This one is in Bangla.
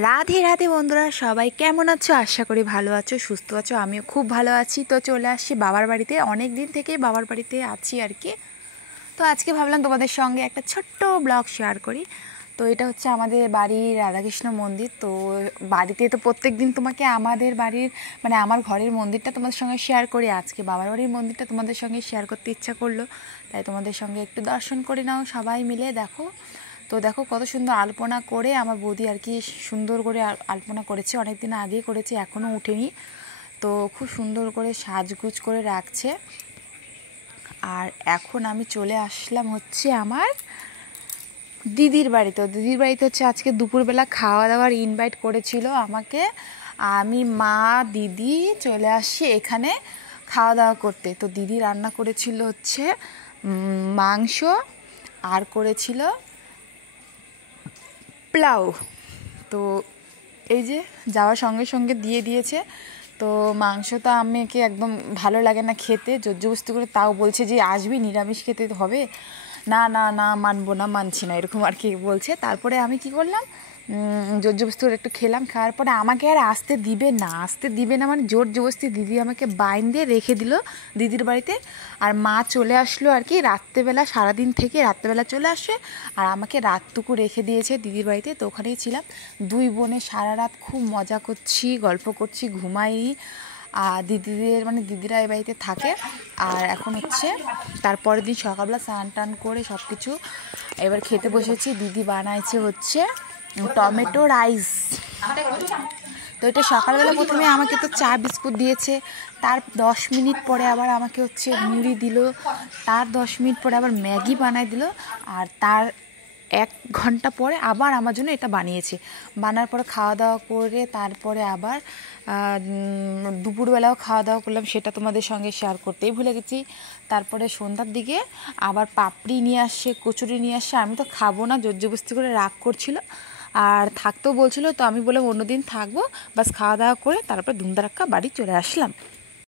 রাধে রাধে বন্ধুরা, সবাই কেমন আছো? আশা করি ভালো আছো, সুস্থ আছো। আমিও খুব ভালো আছি। তো চলে আসছি বাবার বাড়িতে, অনেক দিন থেকে বাবার বাড়িতে আছি আর কি। তো আজকে ভাবলাম তোমাদের সঙ্গে একটা ছোট্ট ব্লগ শেয়ার করি। তো এটা হচ্ছে আমাদের বাড়ির রাধাকৃষ্ণ মন্দির। তো বাড়িতে তো প্রত্যেক দিন তোমাকে আমাদের বাড়ির মানে আমার ঘরের মন্দিরটা তোমাদের সঙ্গে শেয়ার করি। আজকে বাবার বাড়ির মন্দিরটা তোমাদের সঙ্গে শেয়ার করতে ইচ্ছা করলো, তাই তোমাদের সঙ্গে একটু দর্শন করে নাও সবাই মিলে। দেখো তো দেখো কত সুন্দর আলপনা করে আমার বৌদি আর কি সুন্দর করে আলপনা করেছে, অনেক দিন আগে করেছে, এখনও উঠেনি। তো খুব সুন্দর করে সাজগুজ করে রাখছে। আর এখন আমি চলে আসলাম হচ্ছে আমার দিদির বাড়িতে। দিদির বাড়িতে হচ্ছে আজকে দুপুরবেলা খাওয়া দাওয়ার ইনভাইট করেছিল আমাকে। আমি মা দিদি চলে আসছি এখানে খাওয়া দাওয়া করতে। তো দিদি রান্না করেছিল হচ্ছে মাংস, আর করেছিল পোলাও। তো এই যে যাওয়ার সঙ্গে সঙ্গে দিয়ে দিয়েছে। তো মাংসটা আমাকে একদম ভালো লাগে না খেতে, জোরজবস্তি করে তাও বলছে যে আসবি, নিরামিষ খেতে হবে। না না না, মানবো না, মানছি না, এরকম আর কি বলছে। তারপরে আমি কি করলাম, জোরজবস্তি করে একটু খেলাম। খাওয়ার পরে আমাকে আর আসতে দিবে না মানে জোর জবস্তি দিদি আমাকে বাইন দিয়ে রেখে দিল দিদির বাড়িতে। আর মা চলে আসলো আর কি রাত্রেবেলা, সারাদিন থেকে রাত্রেবেলা চলে আসে আর আমাকে রাতটুকু রেখে দিয়েছে দিদির বাড়িতে। তো ওখানেই ছিলাম দুই বোনে, সারা রাত খুব মজা করছি, গল্প করছি, ঘুমাই। আর দিদিদের মানে দিদিরা এই বাড়িতে থাকে। আর এখন হচ্ছে তারপরের দিন সকালবেলা স্নান টান করে সব কিছু এবার খেতে বসেছি। দিদি বানাইছে হচ্ছে টমেটো রাইস। তো এটা সকালবেলা প্রথমে আমাকে তো চা বিস্কুট দিয়েছে, তার 10 মিনিট পরে আবার আমাকে হচ্ছে মুড়ি দিল, তার 10 মিনিট পরে আবার ম্যাগি বানাই দিল, আর তার 1 ঘন্টা পরে আবার আমার জন্য এটা বানিয়েছে। বানার পরে খাওয়া দাওয়া করে তারপরে আবার দুপুরবেলাও খাওয়া দাওয়া করলাম, সেটা তোমাদের সঙ্গে শেয়ার করতেই ভুলে গেছি। তারপরে সন্ধ্যার দিকে আবার পাপড়ি নিয়ে আসছে, কচুরি নিয়ে আসছে। আমি তো খাবো না, জোরজবস্তি করে রাগ করছিল আর থাকতেও বলছিল। তো আমি বললাম অন্যদিন থাকবো, বাস খাওয়া দাওয়া করে তারপরে ধুমধারাক্কা বাড়ি চলে আসলাম।